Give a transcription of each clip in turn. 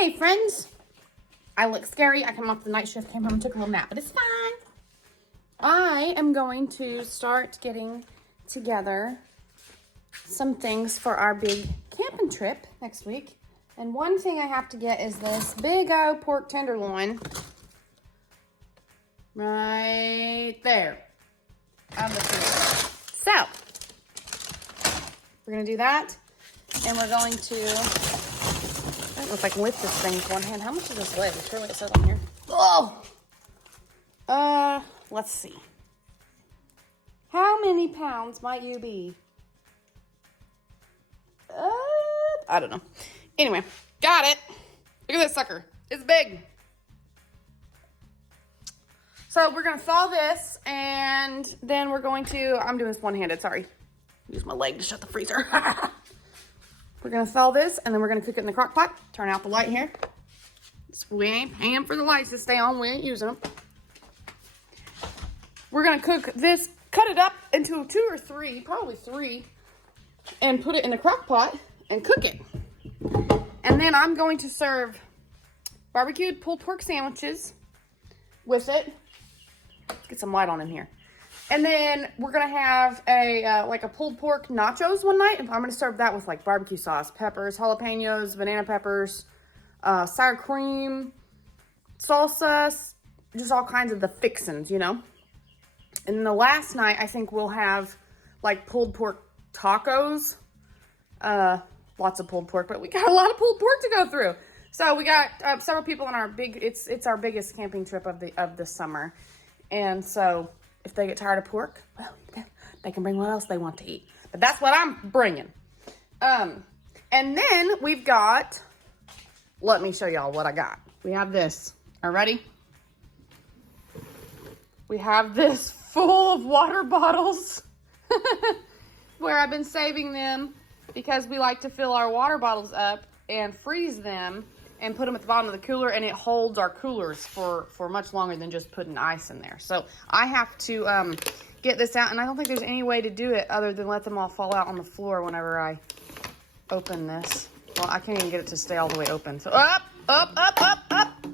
Hey, friends. I look scary. I came off the night shift, came home and took a little nap, but it's fine. I am going to start getting together some things for our big camping trip next week. And one thing I have to get is this big old pork tenderloin right there. So, we're going to do that. And we're going to, I don't know if I can lift this thing with one hand. How much does this weigh? Surely it says on here. Oh! Let's see. How many pounds might you be? I don't know. Anyway, got it. Look at this sucker. It's big. So we're going to thaw this, and then we're going to, I'm doing this one-handed, sorry. Use my leg to shut the freezer. We're going to thaw this, and then we're going to cook it in the crock pot. Turn out the light here. We ain't paying for the lights to stay on. We ain't using them. We're going to cook this, cut it up into 2 or 3, probably 3, and put it in the crock pot and cook it. And then I'm going to serve barbecued pulled pork sandwiches with it. Let's get some light on in here. And then we're going to have a pulled pork nachos one night. And I'm going to serve that with like barbecue sauce, peppers, jalapenos, banana peppers, sour cream, salsa, just all kinds of the fixins, you know. And then the last night, I think we'll have like pulled pork tacos. Lots of pulled pork, but we got a lot of pulled pork to go through. So we got several people on our it's our biggest camping trip of the summer. And so if they get tired of pork, well, they can bring what else they want to eat. But that's what I'm bringing. And then we've got, let me show y'all what I got. We have this. Are you ready? We have this full of water bottles where I've been saving them because we like to fill our water bottles up and freeze them and put them at the bottom of the cooler, and it holds our coolers for much longer than just putting ice in there. So I have to get this out, and I don't think there's any way to do it other than let them all fall out on the floor whenever I open this. Well, I can't even get it to stay all the way open. So up, up, up, up, up.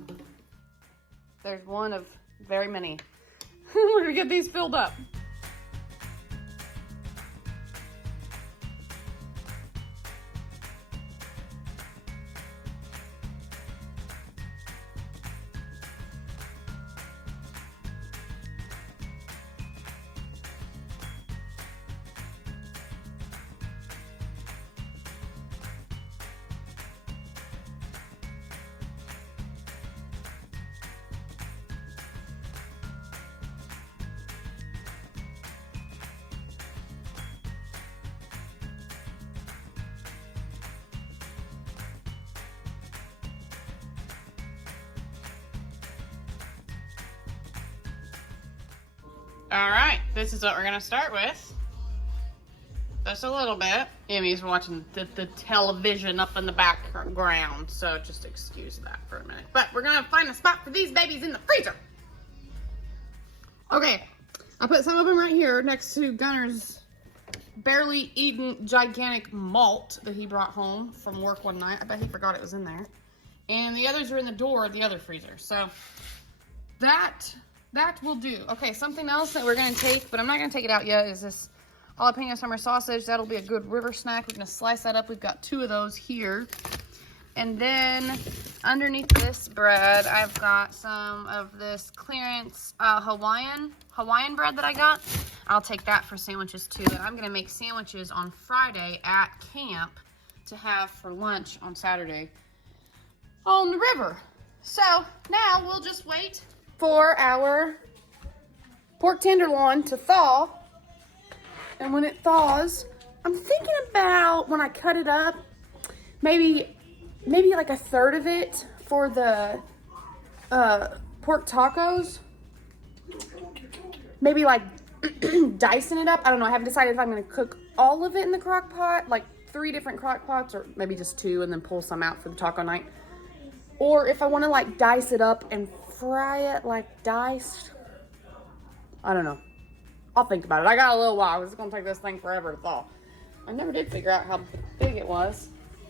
There's one of very many. We're gonna get these filled up. All right, this is what we're gonna start with. Just a little bit. Amy's watching the television up in the background, so just excuse that for a minute. But we're gonna find a spot for these babies in the freezer. Okay, I put some of them right here next to Gunner's barely eaten gigantic malt that he brought home from work one night. I bet he forgot it was in there. And the others are in the door of the other freezer. So that will do. Okay, something else that we're going to take, but I'm not going to take it out yet, is this jalapeno summer sausage. That'll be a good river snack. We're going to slice that up. We've got 2 of those here. And then underneath this bread, I've got some of this clearance Hawaiian bread that I got. I'll take that for sandwiches too. And I'm going to make sandwiches on Friday at camp to have for lunch on Saturday on the river. So now we'll just wait for our pork tenderloin to thaw. And when it thaws, I'm thinking about when I cut it up, maybe like a third of it for the pork tacos. Maybe like dicing it up. I don't know. I haven't decided if I'm going to cook all of it in the crock pot, like 3 different crock pots, or maybe just 2 and then pull some out for the taco night. Or if I want to like dice it up and fry it like diced. I don't know. I'll think about it. I got a little while. It's going to take this thing forever to thaw. I never did figure out how big it was.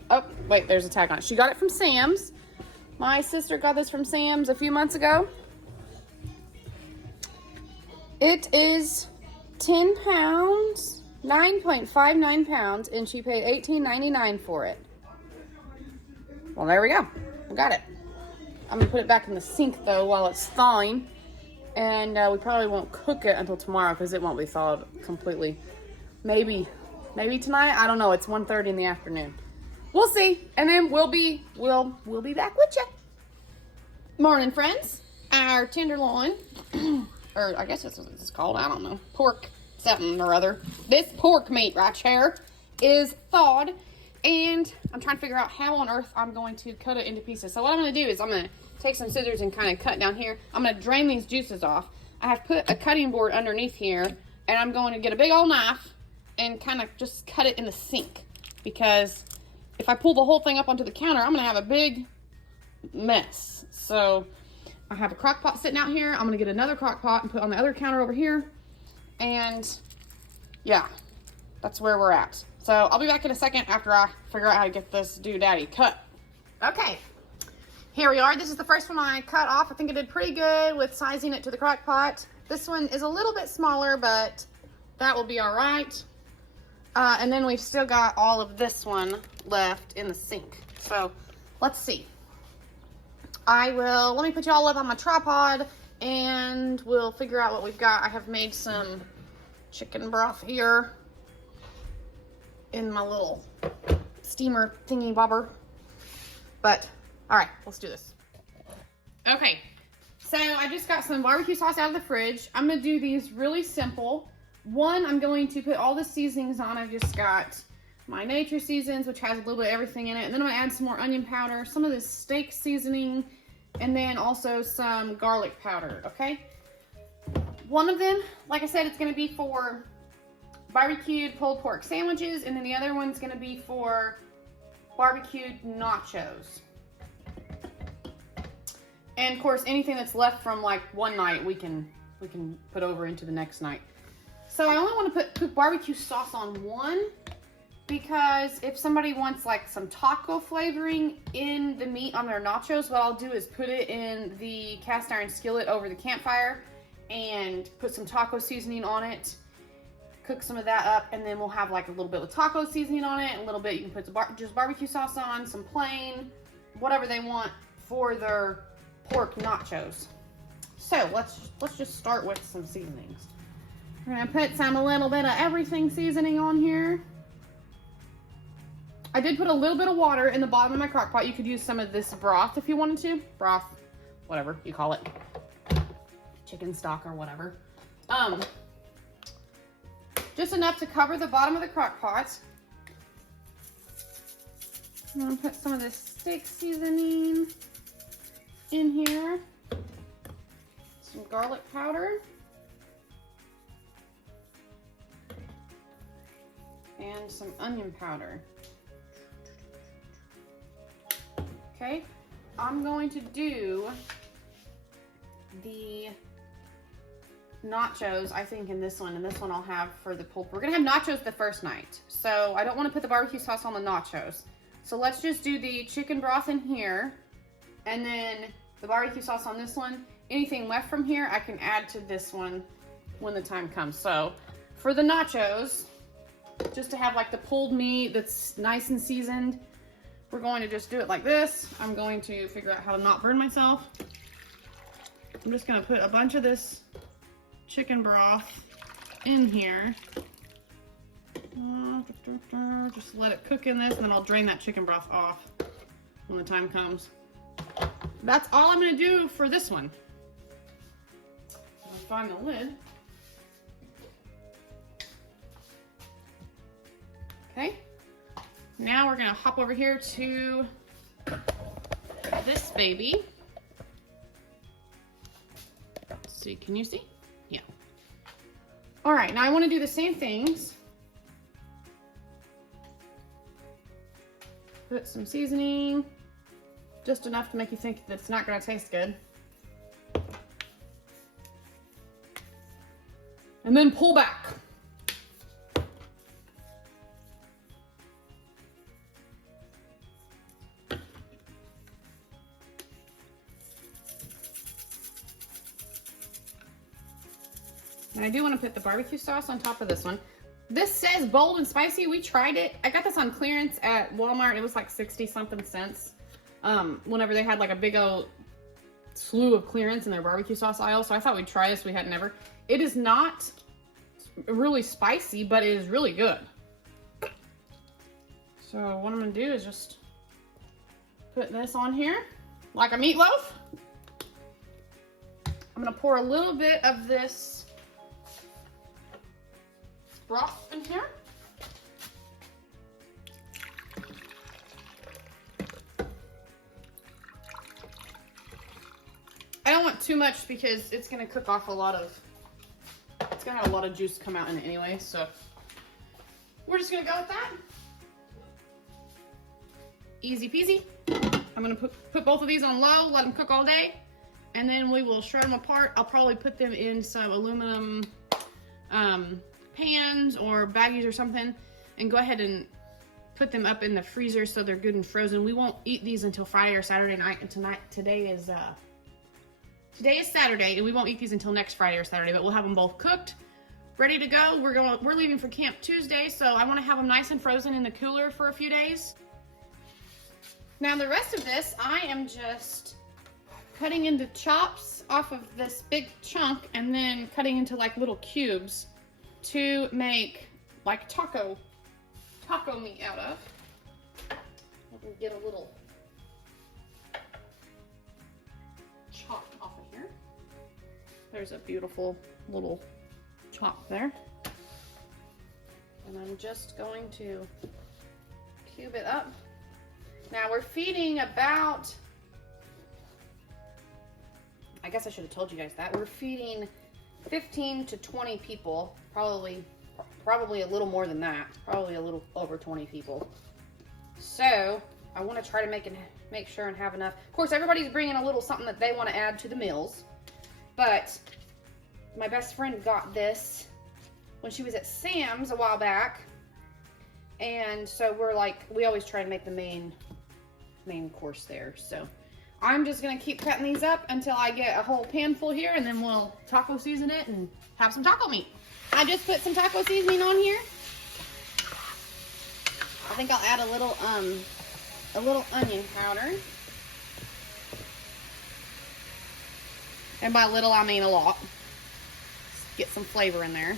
Oh, wait, there's a tag on it. She got it from Sam's. My sister got this from Sam's a few months ago. It is 10 pounds, 9.59 pounds, and she paid $18.99 for it. Well, there we go. We got it. I'm gonna put it back in the sink though while it's thawing. And we probably won't cook it until tomorrow because it won't be thawed completely. Maybe tonight. I don't know. It's 1:30 in the afternoon. We'll see. And then we'll be back with you. Morning, friends. Our tenderloin, or I guess that's what it's called. I don't know. Pork something or other. This pork meat right here is thawed. And I'm trying to figure out how on earth I'm going to cut it into pieces. So what I'm going to do is I'm going to take some scissors and kind of cut down here. I'm going to drain these juices off. I have put a cutting board underneath here. And I'm going to get a big old knife and kind of just cut it in the sink. Because if I pull the whole thing up onto the counter, I'm going to have a big mess. So I have a crock pot sitting out here. I'm going to get another crock pot and put on the other counter over here. And yeah, that's where we're at. So I'll be back in a second after I figure out how to get this doodaddy cut. Okay, here we are. This is the first one I cut off. I think I did pretty good with sizing it to the crock pot. This one is a little bit smaller, but that will be all right. And then we've still got all of this one left in the sink. So let's see. Let me put you all up on my tripod and we'll figure out what we've got. I have made some chicken broth here in my little steamer thingy bobber. But all right, let's do this. Okay, so I just got some barbecue sauce out of the fridge. I'm gonna do these really simple. One, I'm going to put all the seasonings on. I've just got my nature seasons, which has a little bit of everything in it. And then I'm gonna add some more onion powder, some of this steak seasoning, and then also some garlic powder, okay? One of them, like I said, it's gonna be for barbecued pulled pork sandwiches, and then the other one's gonna be for barbecued nachos. And of course, anything that's left from like one night, we can put over into the next night. So I only want to put barbecue sauce on one because if somebody wants like some taco flavoring in the meat on their nachos, what I'll do is put it in the cast iron skillet over the campfire and put some taco seasoning on it. Cook some of that up, and then we'll have like a little bit of taco seasoning on it, and a little bit you can put just barbecue sauce on, some plain, whatever they want for their pork nachos. So let's just start with some seasonings. We're gonna put a little bit of everything seasoning on here. I did put a little bit of water in the bottom of my crock pot. You could use some of this broth if you wanted to. Broth, whatever you call it. Chicken stock or whatever. Just enough to cover the bottom of the crock pot. I'm gonna put some of this steak seasoning in here. Some garlic powder. And some onion powder. Okay, I'm going to do the nachos, I think, in this one, and this one I'll have for the pulled pork. We're gonna have nachos the first night, so I don't want to put the barbecue sauce on the nachos. So let's just do the chicken broth in here, and then the barbecue sauce on this one. Anything left from here, I can add to this one when the time comes. So for the nachos, just to have like the pulled meat that's nice and seasoned, we're going to just do it like this. I'm going to figure out how to not burn myself. I'm just gonna put a bunch of this chicken broth in here. Just let it cook in this, and then I'll drain that chicken broth off when the time comes. That's all I'm gonna do for this one. I'll find the lid. Okay, now we're gonna hop over here to this baby. Let's see, can you see? Yeah. All right, now I wanna do the same things. Put some seasoning, just enough to make you think that it's not gonna taste good. And then pull back. And I do want to put the barbecue sauce on top of this one. This says bold and spicy. We tried it. I got this on clearance at Walmart. It was like 60 something cents. Whenever they had like a big old slew of clearance in their barbecue sauce aisle. So I thought we'd try this. We had never. It is not really spicy, but it is really good. So what I'm gonna do is just put this on here like a meatloaf. I'm gonna pour a little bit of this broth in here. I don't want too much because it's gonna cook off a lot of, it's gonna have a lot of juice come out in it anyway, so we're just gonna go with that. Easy peasy. I'm gonna put both of these on low, let them cook all day, and then we will shred them apart. I'll probably put them in some aluminum pans or baggies or something, and go ahead and put them up in the freezer so they're good and frozen. We won't eat these until Friday or Saturday night, and today is Saturday, and we won't eat these until next Friday or Saturday, but we'll have them both cooked, ready to go. We're leaving for camp Tuesday, so I want to have them nice and frozen in the cooler for a few days. Now the rest of this, I am just cutting into chops off of this big chunk and then cutting into like little cubes to make like taco meat out of. Let me get a little chop off of here. There's a beautiful little chop there. And I'm just going to cube it up. Now we're feeding about, I guess I should have told you guys that. We're feeding 15 to 20 people, probably a little more than that, probably a little over 20 people. So I want to try to make sure and have enough. Of course, everybody's bringing a little something that they want to add to the meals, but my best friend got this when she was at Sam's a while back, and so we're like, we always try to make the main course there. So I'm just gonna keep cutting these up until I get a whole pan full here, and then we'll taco season it and have some taco meat. I just put some taco seasoning on here. I think I'll add a little onion powder. And by little, I mean a lot. Get some flavor in there.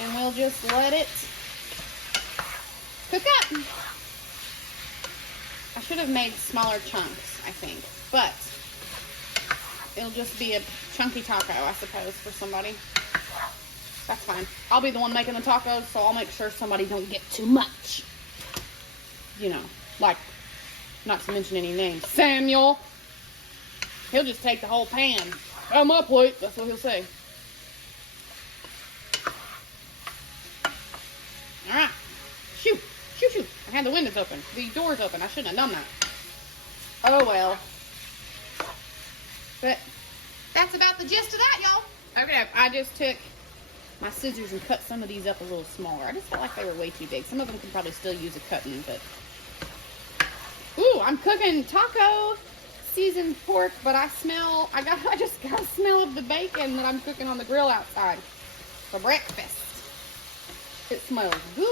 And we'll just let it cook up. I should have made smaller chunks, I think, but it'll just be a chunky taco, I suppose, for somebody. That's fine. I'll be the one making the tacos, so I'll make sure somebody don't get too much. You know, like, not to mention any names. Samuel. He'll just take the whole pan. On my plate, that's what he'll say. Alright. Shoot. Shoot, shoot. I had the windows open. The doors open. I shouldn't have done that. Oh well. But that's about the gist of that, y'all. Okay, I just took my scissors and cut some of these up a little smaller. I just felt like they were way too big. Some of them could probably still use a cutting, but... Ooh, I'm cooking taco seasoned pork, but I just got a smell of the bacon that I'm cooking on the grill outside for breakfast. It smells good.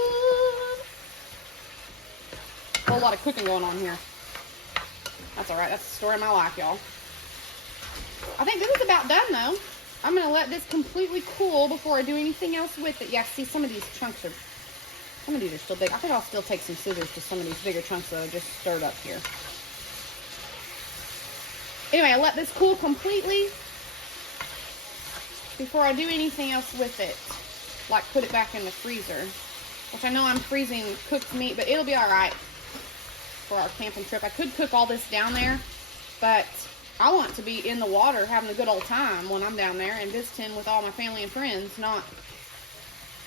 A whole lot of cooking going on here. That's alright. That's the story of my life, y'all. I think this is about done, though. I'm going to let this completely cool before I do anything else with it. Yeah, see, some of these chunks are... Some of these are still big. I think I'll still take some scissors to some of these bigger chunks that I just stirred up here. Anyway, I let this cool completely before I do anything else with it. Like put it back in the freezer. Which I know I'm freezing cooked meat, but it'll be alright for our camping trip. I could cook all this down there, but I want to be in the water having a good old time when I'm down there and visiting with all my family and friends, not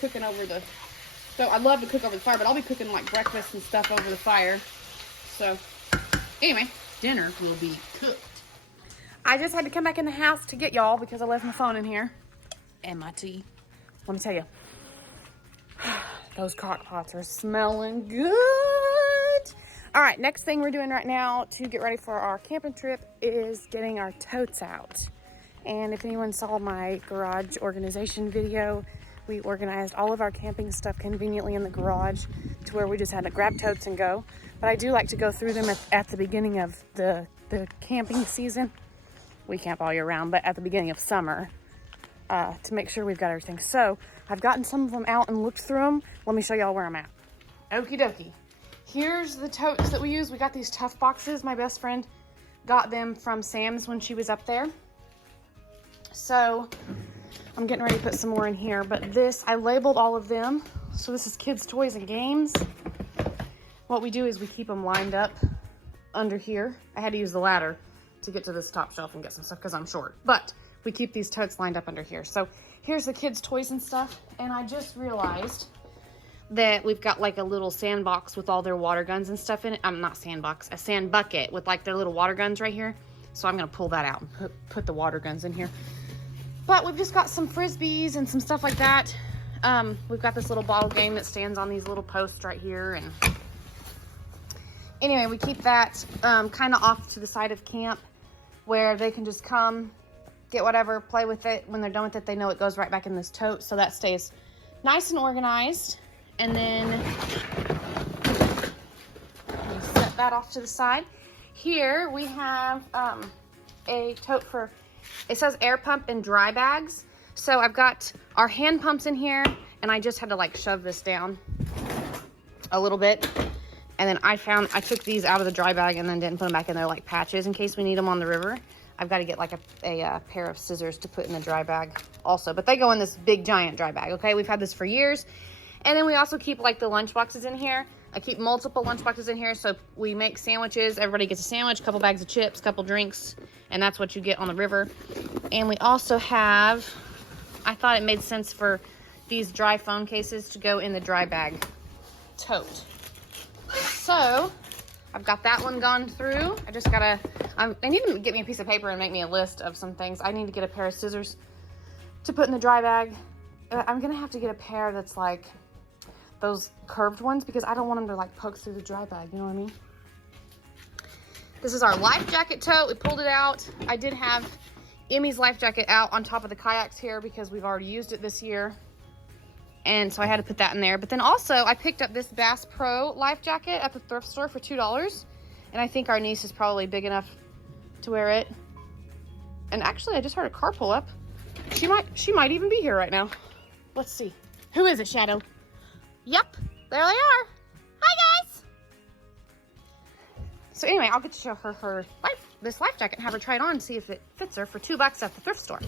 cooking over the... So I love to cook over the fire, but I'll be cooking like breakfast and stuff over the fire. So anyway, dinner will be cooked. I just had to come back in the house to get y'all because I left my phone in here and my tea. Let me tell you, those crock pots are smelling good. All right, next thing we're doing right now to get ready for our camping trip is getting our totes out. And if anyone saw my garage organization video, we organized all of our camping stuff conveniently in the garage to where we just had to grab totes and go. But I do like to go through them at the beginning of the camping season. We camp all year round, but at the beginning of summer to make sure we've got everything. So I've gotten some of them out and looked through them. Let me show y'all where I'm at. Okie dokie. Here's the totes that we use. We got these Tough boxes. My best friend got them from Sam's when she was up there. So I'm getting ready to put some more in here, but this, I labeled all of them. So this is kids' toys and games. What we do is we keep them lined up under here. I had to use the ladder to get to this top shelf and get some stuff because I'm short, but we keep these totes lined up under here. So here's the kids' toys and stuff. And I just realized that we've got like a little sandbox with all their water guns and stuff in it. Not sandbox, a sand bucket with like their little water guns right here. So I'm gonna pull that out and put the water guns in here. But we've just got some Frisbees and some stuff like that. We've got this little bottle game that stands on these little posts right here. And anyway, we keep that kind of off to the side of camp where they can just come, get whatever, play with it. When they're done with it, they know it goes right back in this tote. So that stays nice and organized. And then we set that off to the side. Here we have a tote for, it says air pump and dry bags. So I've got our hand pumps in here, and I just had to like shove this down a little bit. And then I took these out of the dry bag and then didn't put them back in there like patches in case we need them on the river. I've got to get like a pair of scissors to put in the dry bag also, but they go in this big giant dry bag. Okay, we've had this for years. And then we also keep like the lunch boxes in here. I keep multiple lunch boxes in here. So we make sandwiches. Everybody gets a sandwich, a couple bags of chips, a couple drinks, and that's what you get on the river. And we also have, I thought it made sense for these dry phone cases to go in the dry bag tote. So I've got that one gone through. I just gotta, I need to get me a piece of paper and make me a list of some things. I need to get a pair of scissors to put in the dry bag. I'm gonna have to get a pair that's like those curved ones because I don't want them to like poke through the dry bag, you know what I mean? This is our life jacket tote. We pulled it out. I did have Emmy's life jacket out on top of the kayaks here because we've already used it this year. And so I had to put that in there. But then also I picked up this Bass Pro life jacket at the thrift store for $2. And I think our niece is probably big enough to wear it. And actually I just heard a car pull up. She might even be here right now. Let's see. Who is it, Shadow? Yep, there they are. Hi, guys. So anyway, I'll get to show her this life jacket and have her try it on and see if it fits her for $2 at the thrift store.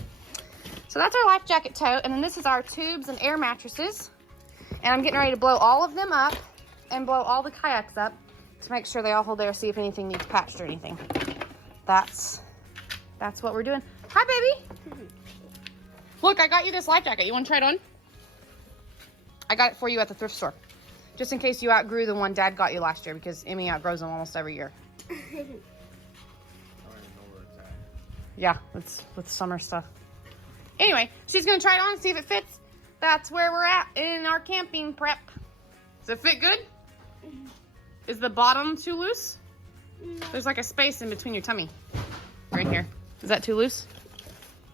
So that's our life jacket tote. And then this is our tubes and air mattresses. And I'm getting ready to blow all of them up and blow all the kayaks up to make sure they all hold there, see if anything needs patched or anything. That's what we're doing. Hi, baby. Look, I got you this life jacket. You want to try it on? I got it for you at the thrift store. Just in case you outgrew the one Dad got you last year because Emmy outgrows them almost every year. I don't even know where it's at. Yeah, it's with summer stuff. Anyway, she's going to try it on and see if it fits. That's where we're at in our camping prep. Does it fit good? Is the bottom too loose? No. There's like a space in between your tummy. Right here. Is that too loose?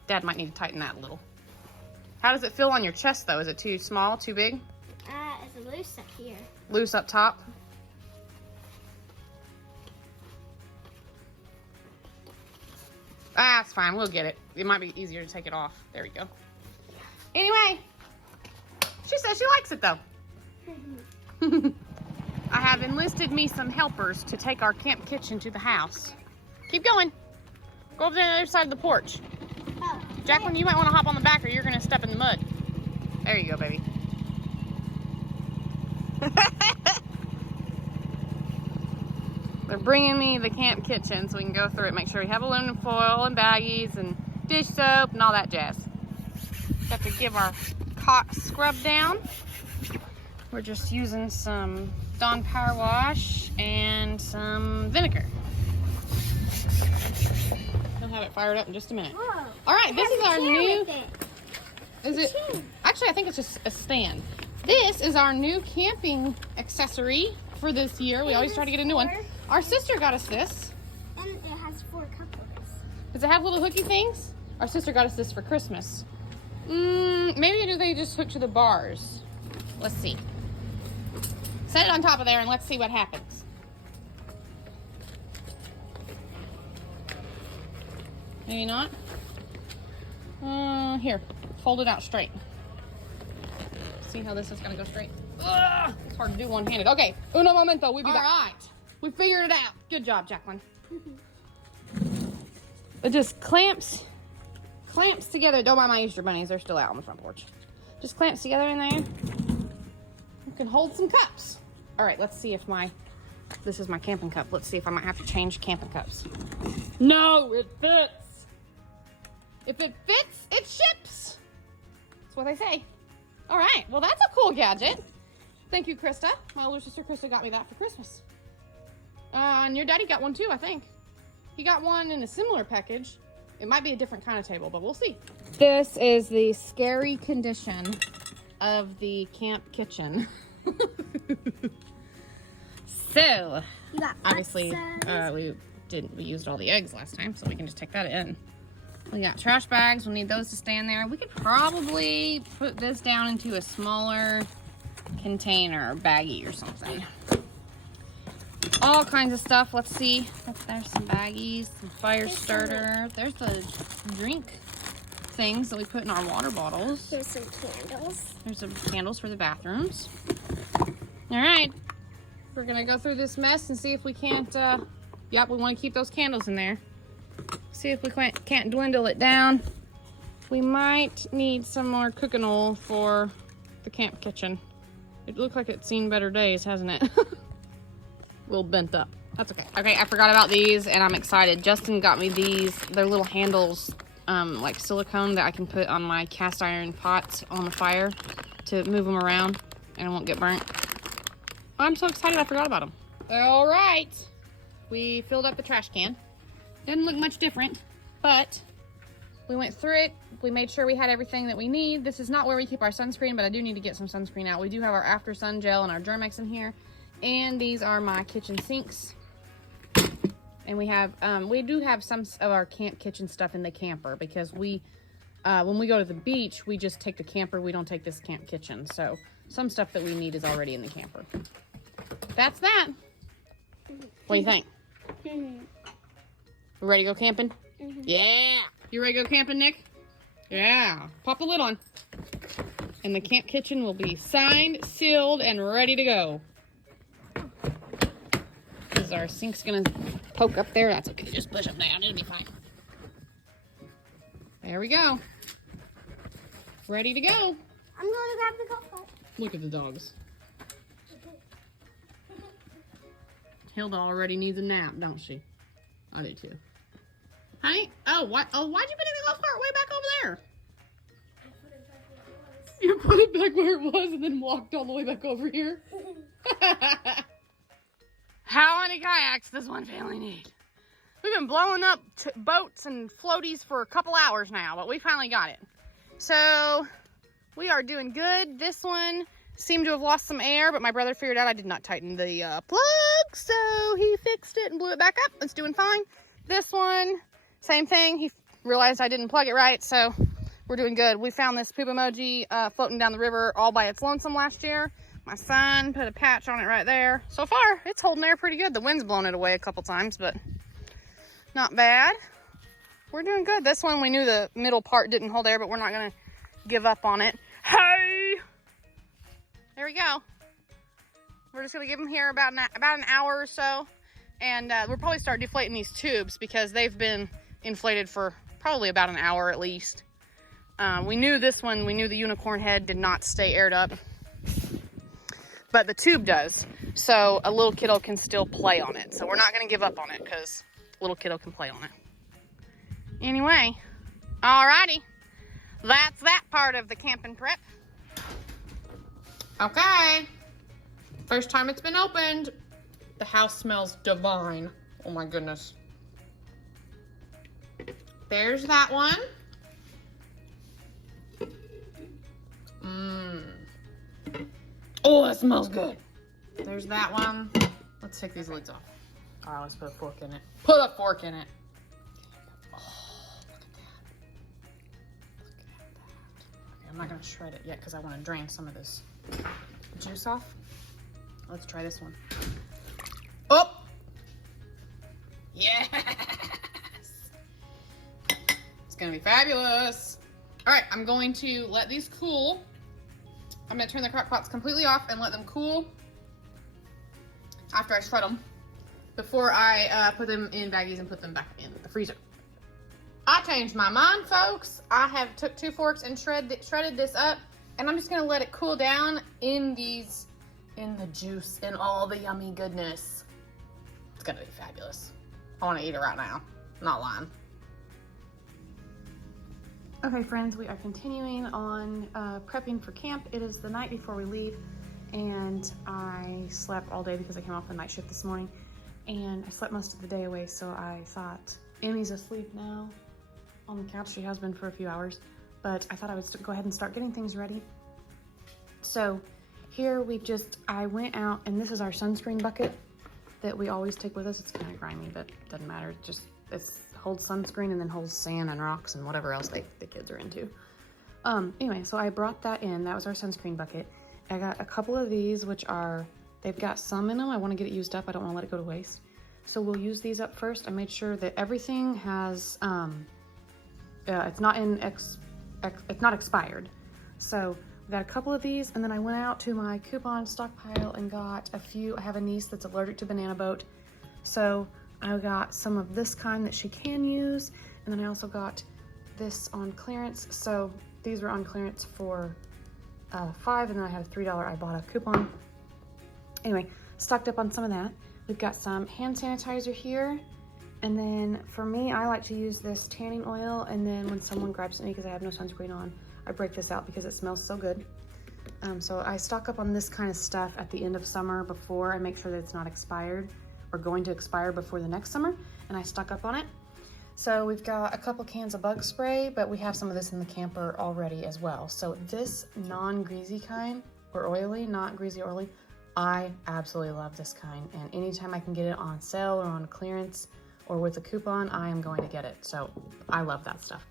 Dad might need to tighten that a little. How does it feel on your chest, though? Is it too small, too big? It's loose up here. Loose up top? That's fine. We'll get it. It might be easier to take it off. There we go. Anyway, she says she likes it, though. I have enlisted me some helpers to take our camp kitchen to the house. Keep going. Go over to the other side of the porch. Oh, Jacqueline, you might want to hop on the back or you're going to step in the mud. There you go, baby. They're bringing me the camp kitchen so we can go through it, make sure we have aluminum foil and baggies and dish soap and all that jazz. Got to give our cot scrub down. We're just using some Dawn Power Wash and some vinegar. He'll have it fired up in just a minute. whoa. All right, this is our new... It. Is it? Actually, I think it's just a stand. This is our new camping accessory for this year. We always try to get a new one. Our sister got us this. And it has 4 cup holders. Does it have little hooky things? Our sister got us this for Christmas. Maybe they just hook to the bars. Let's see. Set it on top of there and let's see what happens. Maybe not. Here, fold it out straight. See how this is gonna go straight? Ugh, it's hard to do one-handed. Okay, uno momento, we'll be back. All right, we figured it out. Good job, Jacqueline. It just clamps together. Don't mind my Easter bunnies, they're still out on the front porch. Just clamps together in there. You can hold some cups. All right, let's see if this is my camping cup. Let's see if I might have to change camping cups. No, it fits. If it fits, it ships. That's what they say. All right, well, that's a cool gadget. Thank you, Krista. My older sister, Krista, got me that for Christmas. And your daddy got one too, I think. He got one in a similar package. It might be a different kind of table, but we'll see. This is the scary condition of the camp kitchen. So, You got obviously, we used all the eggs last time, so we can just take that in. We got trash bags. We'll need those to stand there. We could probably put this down into a smaller container, baggie or something. All kinds of stuff. Let's see. There's some baggies, some fire starter. There's the drink things that we put in our water bottles. Here's some candles. There's some candles for the bathrooms. All right. We're going to go through this mess and see if we can't, yep, we want to keep those candles in there. See if we can't dwindle it down. We might need some more cooking oil for the camp kitchen. It looked like it's seen better days, hasn't it? A little bent up. That's okay. Okay, I forgot about these and I'm excited. Justin got me these. They're little handles, like silicone that I can put on my cast iron pots on the fire to move them around and it won't get burnt. I'm so excited I forgot about them. All right. We filled up the trash can. Didn't look much different, but we went through it. We made sure we had everything that we need. This is not where we keep our sunscreen, but I do need to get some sunscreen out. We do have our after sun gel and our Germex in here. And these are my kitchen sinks. And we do have some of our camp kitchen stuff in the camper because when we go to the beach, we just take the camper. We don't take this camp kitchen. So some stuff that we need is already in the camper. That's that. What do you think? We ready to go camping? Yeah. You ready to go camping, Nick? Yeah. Pop the lid on. And the camp kitchen will be signed, sealed, and ready to go. Is our sink's gonna poke up there? That's okay. Just push them down. It'll be fine. There we go. Ready to go. I'm going to grab the golf cart. Look at the dogs. Hilda already needs a nap, don't she? I do too. Honey? Oh, why'd you put in the golf cart way back over there? You put it back where it was and then walked all the way back over here? How many kayaks does one family need? We've been blowing up boats and floaties for a couple hours now, but we finally got it. So we are doing good. This one seemed to have lost some air, but my brother figured out I did not tighten the plug, so he fixed it and blew it back up. It's doing fine. This one, same thing. He realized I didn't plug it right, so we're doing good. We found this poop emoji floating down the river all by its lonesome last year. My son put a patch on it right there. So far, it's holding air pretty good. The wind's blown it away a couple times, but not bad. We're doing good. This one, we knew the middle part didn't hold air, but we're not gonna give up on it. Hey! There we go. We're just gonna give them here about an hour or so. And we'll probably start deflating these tubes because they've been inflated for probably about an hour at least. We knew this one, we knew the unicorn head did not stay aired up, but the tube does. So a little kiddo can still play on it. So we're not gonna give up on it because little kiddo can play on it. Anyway, alrighty. That's that part of the camping prep. Okay. First time it's been opened. The house smells divine. Oh my goodness. There's that one. Oh, that smells good. There's that one. Let's take these lids off. I always put a fork in it. Put a fork in it. Oh, look at that. Look at that. Okay, I'm not gonna shred it yet because I want to drain some of this juice off. Let's try this one. Oh! Yes! It's gonna be fabulous. All right, I'm going to let these cool. I'm gonna turn the crock pots completely off and let them cool after I shred them before I put them in baggies and put them back in the freezer. I changed my mind, folks. I have took 2 forks and shredded this up, and I'm just gonna let it cool down in the juice and all the yummy goodness. It's gonna be fabulous. I wanna eat it right now, I'm not lying. Okay, friends, we are continuing on prepping for camp. It is the night before we leave, and I slept all day because I came off the night shift this morning, and I slept most of the day away, so I thought, Amy's asleep now on the couch. She has been for a few hours, but I thought I would go ahead and start getting things ready. So here I went out, and this is our sunscreen bucket that we always take with us. It's kind of grimy, but it doesn't matter. It holds sunscreen and then holds sand and rocks and whatever else the kids are into. Anyway, so I brought that in. That was our sunscreen bucket. I got a couple of these, they've got some in them. I want to get it used up. I don't want to let it go to waste. So we'll use these up first. I made sure that everything has, it's not expired. So we got a couple of these, and then I went out to my coupon stockpile and got a few. I have a niece that's allergic to banana boat, so I got some of this kind that she can use, and then I also got this on clearance. So these were on clearance for $5, and then I had a $3. I bought a coupon. Anyway, stocked up on some of that. We've got some hand sanitizer here, and then for me, I like to use this tanning oil, and then when someone grabs at me because I have no sunscreen on, I break this out because it smells so good. So I stock up on this kind of stuff at the end of summer before I make sure that it's not expired or going to expire before the next summer, and I stock up on it. So we've got a couple cans of bug spray, but we have some of this in the camper already as well. So this non-greasy kind, or oily, not greasy or oily, I absolutely love this kind, and anytime I can get it on sale or on clearance or with a coupon, I am going to get it. So I love that stuff.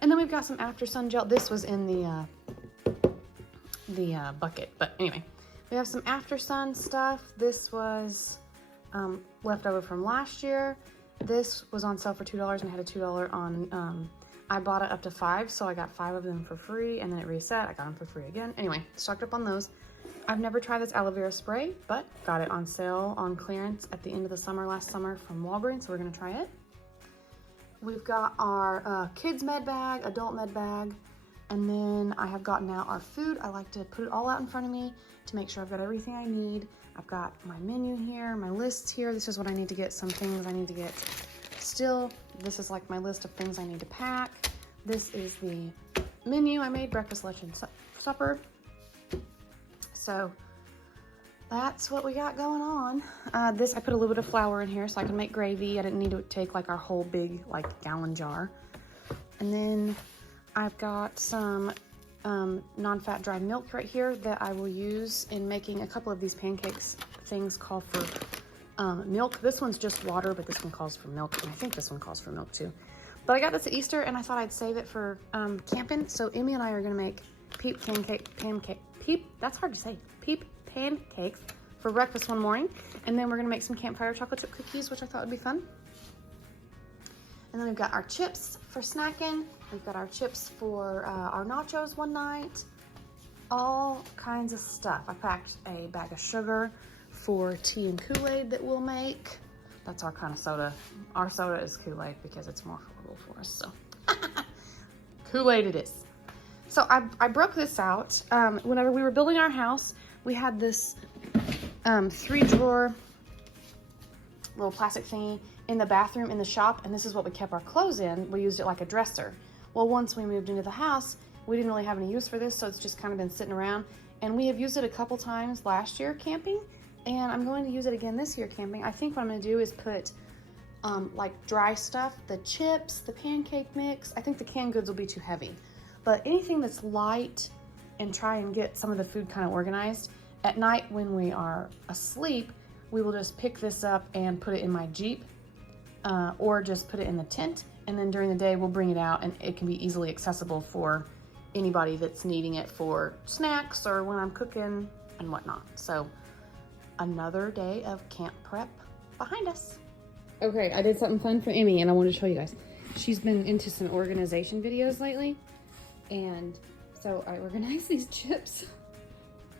And then we've got some after sun gel. This was in the bucket, but anyway, we have some after sun stuff. This was left over from last year. This was on sale for $2 and I had a $2 on, I bought it up to 5, so I got 5 of them for free, and then it reset. I got them for free again. Anyway, stocked up on those. I've never tried this aloe vera spray, but got it on sale on clearance at the end of the summer, last summer from Walgreens, so we're gonna try it. We've got our kids med bag, adult med bag, and then I have gotten out our food. I like to put it all out in front of me to make sure I've got everything I need. I've got my menu here, my lists here. This is what I need to get, some things I need to get still. This is like my list of things I need to pack. This is the menu. I made breakfast, lunch, and supper. So that's what we got going on. I put a little bit of flour in here so I can make gravy. I didn't need to take like our whole big gallon jar. And then I've got some non-fat dry milk right here that I will use in making a couple of these pancakes. Things call for milk. This one's just water, but this one calls for milk, and I think this one calls for milk too. But I got this at Easter, and I thought I'd save it for camping. So Emmy and I are gonna make peep pancakes for breakfast one morning, and then we're gonna make some campfire chocolate chip cookies, which I thought would be fun. And then we've got our chips for snacking. We've got our chips for our nachos one night. All kinds of stuff. I packed a bag of sugar for tea and Kool-Aid that we'll make. That's our kind of soda. Our soda is Kool-Aid because it's more affordable for us, so. Kool-Aid it is. So I broke this out. Whenever we were building our house, we had this 3-drawer little plastic thingy in the bathroom in the shop, and this is what we kept our clothes in. We used it like a dresser. Well, once we moved into the house, we didn't really have any use for this, so it's just kind of been sitting around. And we have used it a couple times last year camping, and I'm going to use it again this year camping. I think what I'm going to do is put like dry stuff, the chips, the pancake mix. I think the canned goods will be too heavy, but anything that's light, and try and get some of the food kind of organized. at night when we are asleep, we will just pick this up and put it in my Jeep, or just put it in the tent. And then during the day, we'll bring it out and it can be easily accessible for anybody that's needing it for snacks or when I'm cooking and whatnot. So another day of camp prep behind us. Okay, I did something fun for Emmy and I wanted to show you guys. She's been into some organization videos lately. And so I organized these chips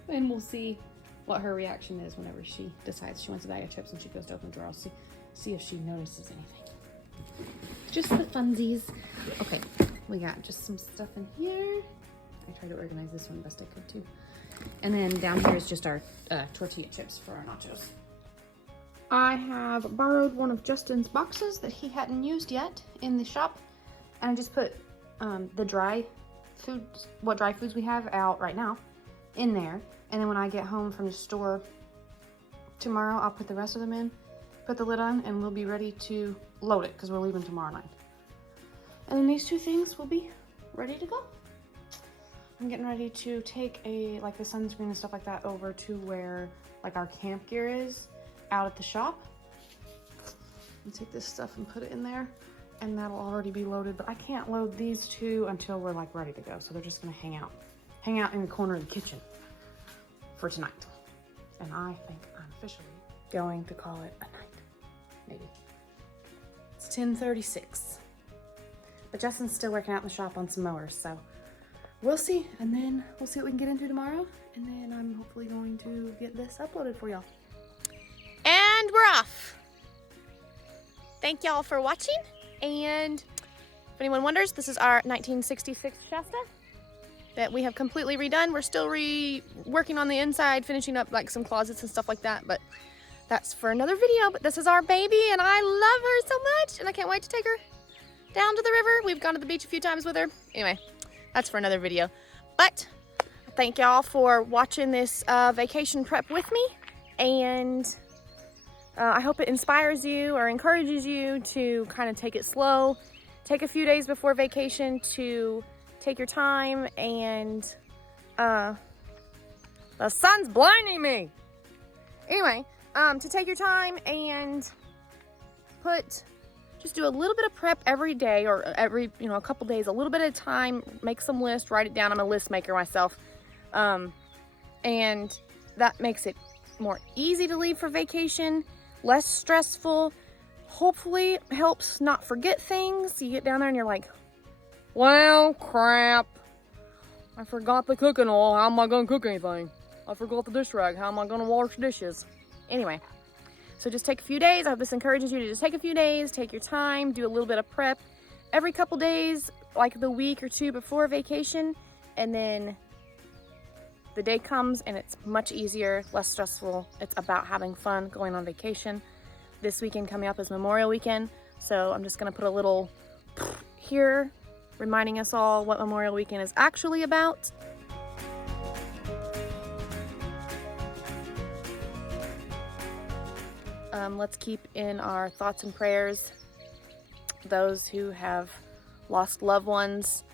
and we'll see what her reaction is whenever she decides she wants a bag of chips and she goes to open the drawer. I'll see if she notices anything. Just the funsies. Okay, we got just some stuff in here. I tried to organize this one best I could too. And then down here is just our tortilla chips for our nachos. I have borrowed one of Justin's boxes that he hadn't used yet in the shop. And I just put the dry foods, what dry foods we have out right now in there. And then when I get home from the store tomorrow, I'll put the rest of them in, put the lid on, and we'll be ready to load it because we're leaving tomorrow night. And then these two things will be ready to go. I'm getting ready to take like the sunscreen and stuff like that over to where like our camp gear is out at the shop. And take this stuff and put it in there, and that'll already be loaded. But I can't load these two until we're like ready to go. So they're just gonna hang out in the corner of the kitchen for tonight. And I think I'm officially going to call it a night, maybe. It's 10:36. But Justin's still working out in the shop on some mowers, so we'll see. And then we'll see what we can get into tomorrow. And then I'm hopefully going to get this uploaded for y'all. And we're off. Thank y'all for watching. And if anyone wonders, this is our 1966 Shasta that we have completely redone. We're still working on the inside, finishing up like some closets and stuff like that, but that's for another video. But this is our baby and I love her so much and I can't wait to take her down to the river. We've gone to the beach a few times with her. Anyway, that's for another video. But thank y'all for watching this vacation prep with me, and I hope it inspires you or encourages you to kind of take it slow. Take a few days before vacation to take your time, and the sun's blinding me. Anyway, to take your time and just do a little bit of prep every day, or every, a couple days, a little bit at a time. Make some lists, write it down. I'm a list maker myself. And that makes it more easy to leave for vacation, less stressful, hopefully helps not forget things. You get down there and you're like, well, crap, I forgot the cooking oil. How am I gonna cook anything? I forgot the dish rag. How am I gonna wash dishes? Anyway, so just take a few days. I hope this encourages you to just take a few days, take your time, do a little bit of prep every couple days, like the week or two before vacation, and then the day comes and it's much easier, less stressful. It's about having fun, going on vacation. This weekend coming up is Memorial Weekend, so I'm just gonna put a little here, reminding us all what Memorial Weekend is actually about. Let's keep in our thoughts and prayers those who have lost loved ones,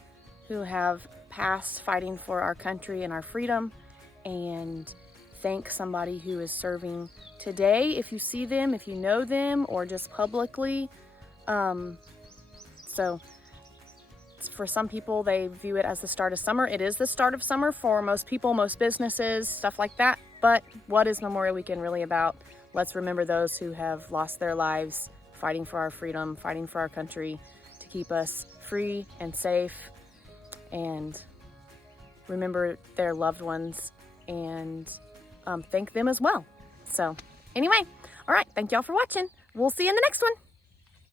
who have passed fighting for our country and our freedom, and thank somebody who is serving today if you see them, if you know them, or just publicly. So for some people, they view it as the start of summer. It is the start of summer for most people, most businesses, stuff like that. But what is Memorial Weekend really about? Let's remember those who have lost their lives fighting for our freedom, fighting for our country, to keep us free and safe, and remember their loved ones and thank them as well. So anyway, all right, thank y'all for watching. We'll see you in the next one.